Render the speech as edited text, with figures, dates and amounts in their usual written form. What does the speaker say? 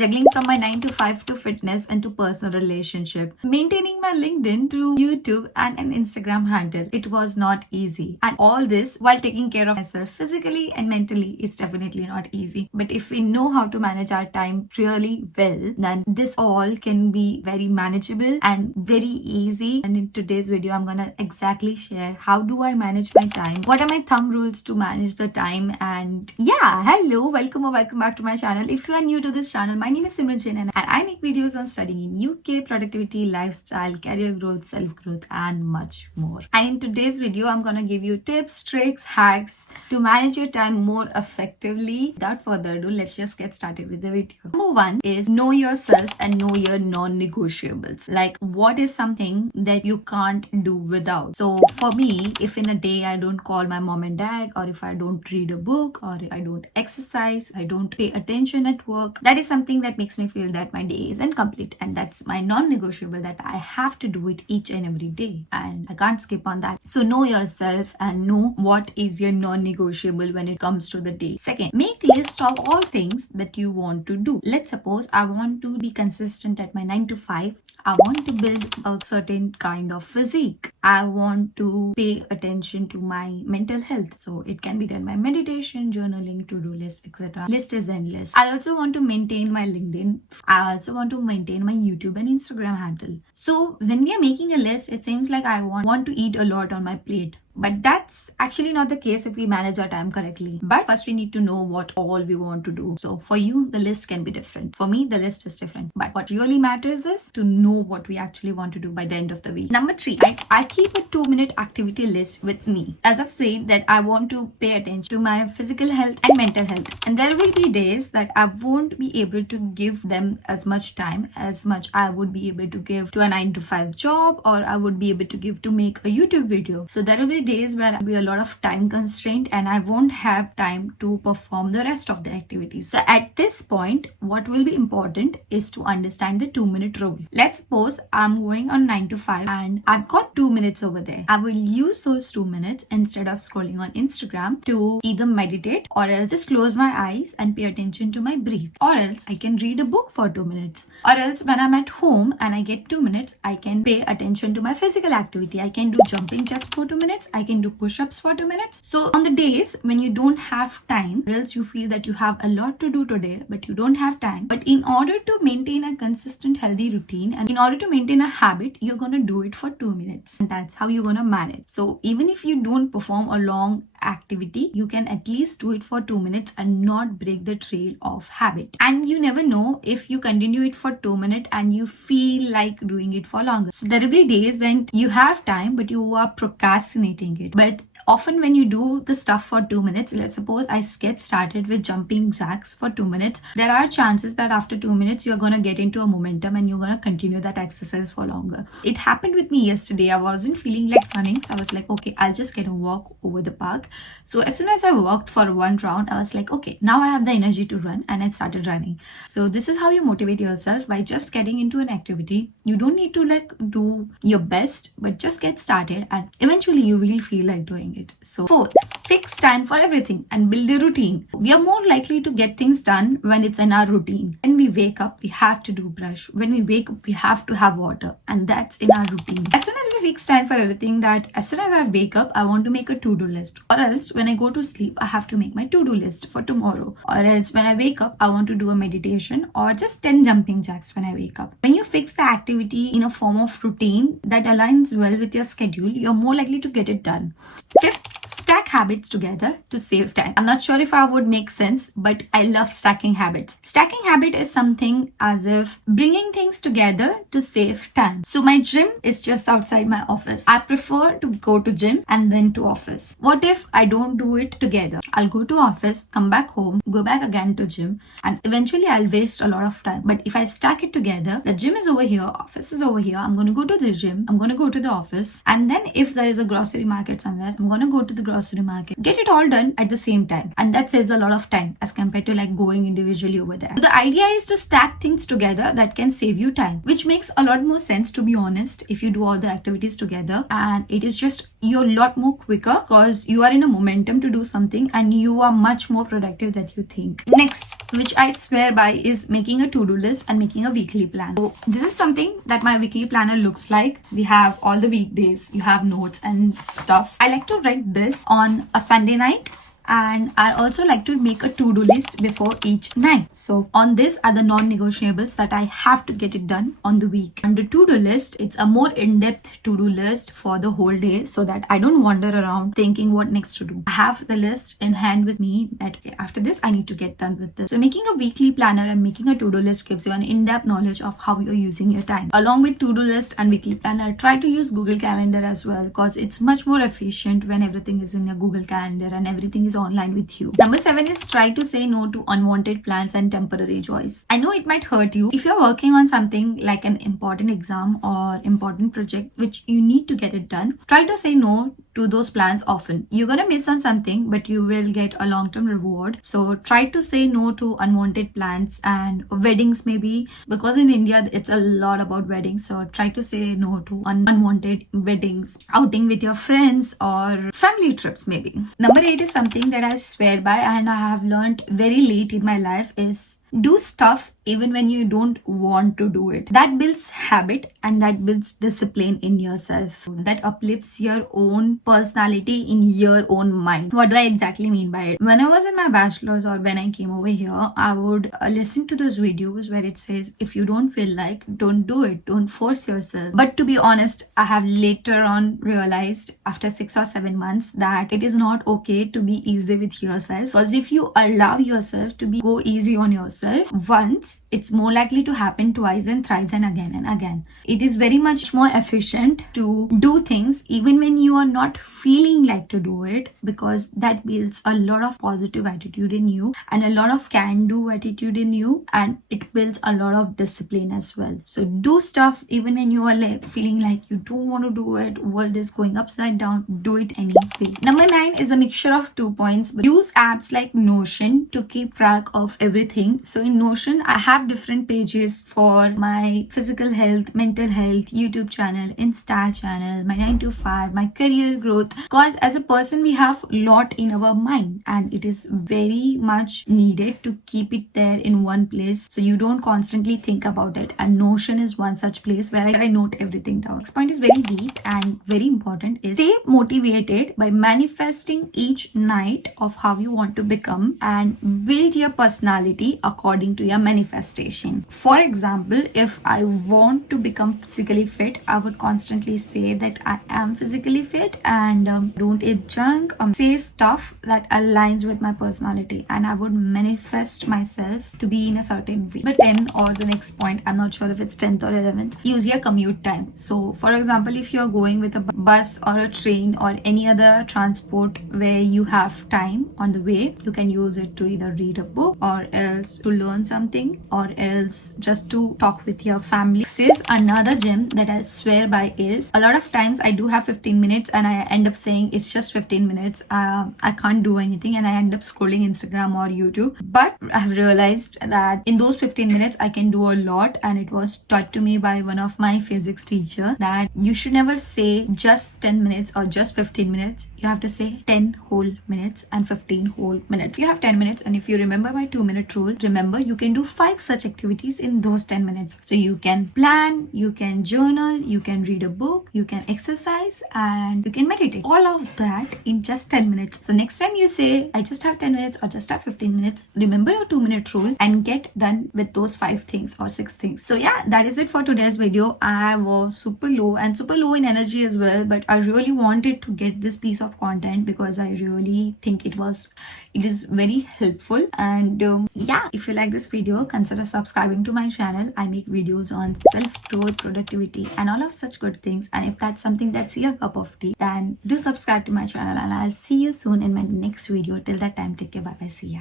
juggling from my 9 to 5 to fitness and to personal relationship, maintaining my LinkedIn to YouTube and an Instagram handle. It was not easy. And all this while taking care of myself physically and mentally is definitely not easy. But if we know how to manage our time really well, then this all can be very manageable and very easy. And in today's video, I'm gonna exactly share how do I manage my time, what are my thumb rules to manage the time. And yeah, hello, welcome or welcome back to my channel. If you are new to this channel, my name is Simran Jain and I make videos on studying in UK, productivity, lifestyle, career growth, self-growth and much more. And in today's video, I'm gonna give you tips, tricks, hacks to manage your time more effectively. Without further ado, let's just get started with the video. Number one is know yourself and know your non-negotiables. Like, what is something that you can't do without? So for me, if in a day I don't call my mom and dad, or if I don't read a book, or if I don't exercise, I don't pay attention at work, that is something that makes me feel that my day is incomplete, and that's my non-negotiable, that I have to do it each and every day and I can't skip on that. So know yourself and know what is your non-negotiable when it comes to the day. Second, make list of all things that you want to do. Let's suppose I want to be consistent at my 9 to 5. I want to build a certain kind of physique. I want to pay attention to my mental health. So it can be done by meditation, journaling, to-do list, etc. List is endless. I also want to maintain my LinkedIn. I also want to maintain my YouTube and Instagram handle. So when we are making a list, it seems like I want to eat a lot on my plate. But that's actually not the case if we manage our time correctly. But first we need to know what all we want to do. So for you, the list can be different. For me, the list is different. But what really matters is to know what we actually want to do by the end of the week. Number three, I keep a 2-minute activity list with me. As I've said that I want to pay attention to my physical health and mental health. And there will be days that I won't be able to give them as much time as much I would be able to give to a 9 to 5 job, or I would be able to give to make a YouTube video. So there will be days where I'll be a lot of time constraint and I won't have time to perform the rest of the activities. So at this point, what will be important is to understand the 2-minute rule. Let's suppose I'm going on 9 to 5 and I've got 2 minutes over there. I will use those 2 minutes instead of scrolling on Instagram to either meditate, or else just close my eyes and pay attention to my breath, or else I can read a book for 2 minutes, or else when I'm at home and I get 2 minutes, I can pay attention to my physical activity. I can do jumping jacks for 2 minutes. I can do push-ups for 2 minutes. So on the days when you don't have time, or else you feel that you have a lot to do today, but you don't have time. But in order to maintain a consistent, healthy routine, and in order to maintain a habit, you're going to do it for 2 minutes. And that's how you're going to manage. So even if you don't perform a long activity, you can at least do it for 2 minutes and not break the trail of habit. And you never know if you continue it for 2 minutes and you feel like doing it for longer. So there will be days then you have time, but you are procrastinating it. But often when you do the stuff for 2 minutes, let's suppose I get started with jumping jacks for 2 minutes, there are chances that after 2 minutes you're going to get into a momentum and you're going to continue that exercise for longer. It happened with me yesterday. I wasn't feeling like running, so I was like, okay, I'll just get a walk over the park. So as soon as I walked for one round, I was like, okay, now I have the energy to run, and I started running. So this is how you motivate yourself, by just getting into an activity. You don't need to do your best, but just get started and eventually you will feel like doing it. So fourth, fix time for everything and build a routine. We are more likely to get things done when it's in our routine. When we wake up, we have to do brush. When we wake up, we have to have water, and that's in our routine. As soon as we fix time for everything, that as soon as I wake up, I want to make a to-do list, or else when I go to sleep, I have to make my to-do list for tomorrow, or else when I wake up, I want to do a meditation or just 10 jumping jacks when I wake up. When you fix the activity in a form of routine that aligns well with your schedule, you're more likely to get it done. Fifth, stack habits together to save time. I'm not sure if I would make sense, but I love stacking habits. Stacking habit is something as if bringing things together to save time. So my gym is just outside my office. I prefer to go to gym and then to office. What if I don't do it together? I'll go to office, come back home, go back again to gym, and eventually I'll waste a lot of time. But if I stack it together, the gym is over here, office is over here, I'm going to go to the gym, I'm going to go to the office, and then if there is a grocery market somewhere, I'm going to go to the grocery grocery market. Get it all done at the same time, and that saves a lot of time as compared to like going individually over there. So the idea is to stack things together that can save you time, which makes a lot more sense, to be honest, if you do all the activities together, and it is just you're a lot more quicker because you are in a momentum to do something and you are much more productive than you think. Next, which I swear by, is making a to-do list and making a weekly plan. So this is something that my weekly planner looks like. We have all the weekdays, you have notes and stuff. I like to write this on a Sunday night, and I also like to make a to-do list before each night. So on this are the non-negotiables that I have to get it done on the week. And the to-do list, it's a more in-depth to-do list for the whole day so that I don't wander around thinking what next to do. I have the list in hand with me that after this I need to get done with this. So making a weekly planner and making a to-do list gives you an in-depth knowledge of how you're using your time. Along with to-do list and weekly planner, try to use Google Calendar as well, because it's much more efficient when everything is in a Google Calendar and everything is online with you. Number 7 is try to say no to unwanted plans and temporary joys. I know it might hurt you if you're working on something like an important exam or important project which you need to get it done. Try to say no to those plans often. You're gonna miss on something, but you will get a long-term reward. So try to say no to unwanted plans and weddings, maybe, because in India it's a lot about weddings. So try to say no to unwanted weddings, outing with your friends, or family trips maybe. Number 8 is something that I swear by and I have learned very late in my life, is do stuff even when you don't want to do it. That builds habit and that builds discipline in yourself. That uplifts your own personality in your own mind. What do I exactly mean by it? When I was in my bachelor's or when I came over here, I would listen to those videos where it says, if you don't feel like, don't do it, don't force yourself. But to be honest, I have later on realized after 6 or 7 months that it is not okay to be easy with yourself, because if you allow yourself to go easy on yourself once, it's more likely to happen twice and thrice and again and again. It is very much more efficient to do things even when you are not feeling like to do it, because that builds a lot of positive attitude in you and a lot of can-do attitude in you, and it builds a lot of discipline as well. So do stuff even when you are like feeling like you don't want to do it, world is going upside down, do it anyway. Number 9 is a mixture of 2 points. Use apps like Notion to keep track of everything. So in Notion, I have different pages for my physical health, mental health, YouTube channel, Insta channel, my 9 to 5, my career growth, because as a person we have a lot in our mind and it is very much needed to keep it there in one place so you don't constantly think about it, and Notion is one such place where I note everything down. Next point is very deep and very important, is stay motivated by manifesting each night of how you want to become and build your personality according to your manifestation. For example, if I want to become physically fit, I would constantly say that I am physically fit and don't eat junk, say stuff that aligns with my personality, and I would manifest myself to be in a certain way. But 10 or the next point, I'm not sure if it's 10th or 11th, use your commute time. So for example, if you're going with a bus or a train or any other transport where you have time on the way, you can use it to either read a book or else to learn something or else just to talk with your family. This is another gem that I swear by, is a lot of times I do have 15 minutes and I end up saying it's just 15 minutes, I can't do anything, and I end up scrolling Instagram or YouTube. But I've realized that in those 15 minutes I can do a lot, and it was taught to me by one of my physics teacher that you should never say just 10 minutes or just 15 minutes. You have to say 10 whole minutes and 15 whole minutes. You have 10 minutes, and if you remember my 2-minute rule, remember you can do 5 such activities in those 10 minutes. So you can plan, you can journal, you can read a book, you can exercise, and you can meditate. All of that in just 10 minutes. So next time you say I just have 10 minutes or just have 15 minutes, remember your 2-minute rule and get done with those 5 things or 6 things. So yeah, that is it for today's video. I was super low in energy as well, but I really wanted to get this piece of content because I really think it is very helpful. And yeah, if you like this video, consider subscribing to my channel. I make videos on self-growth, productivity, and all of such good things. And if that's something that's your cup of tea, then do subscribe to my channel, and I'll see you soon in my next video. Till that time, take care, bye bye, see ya.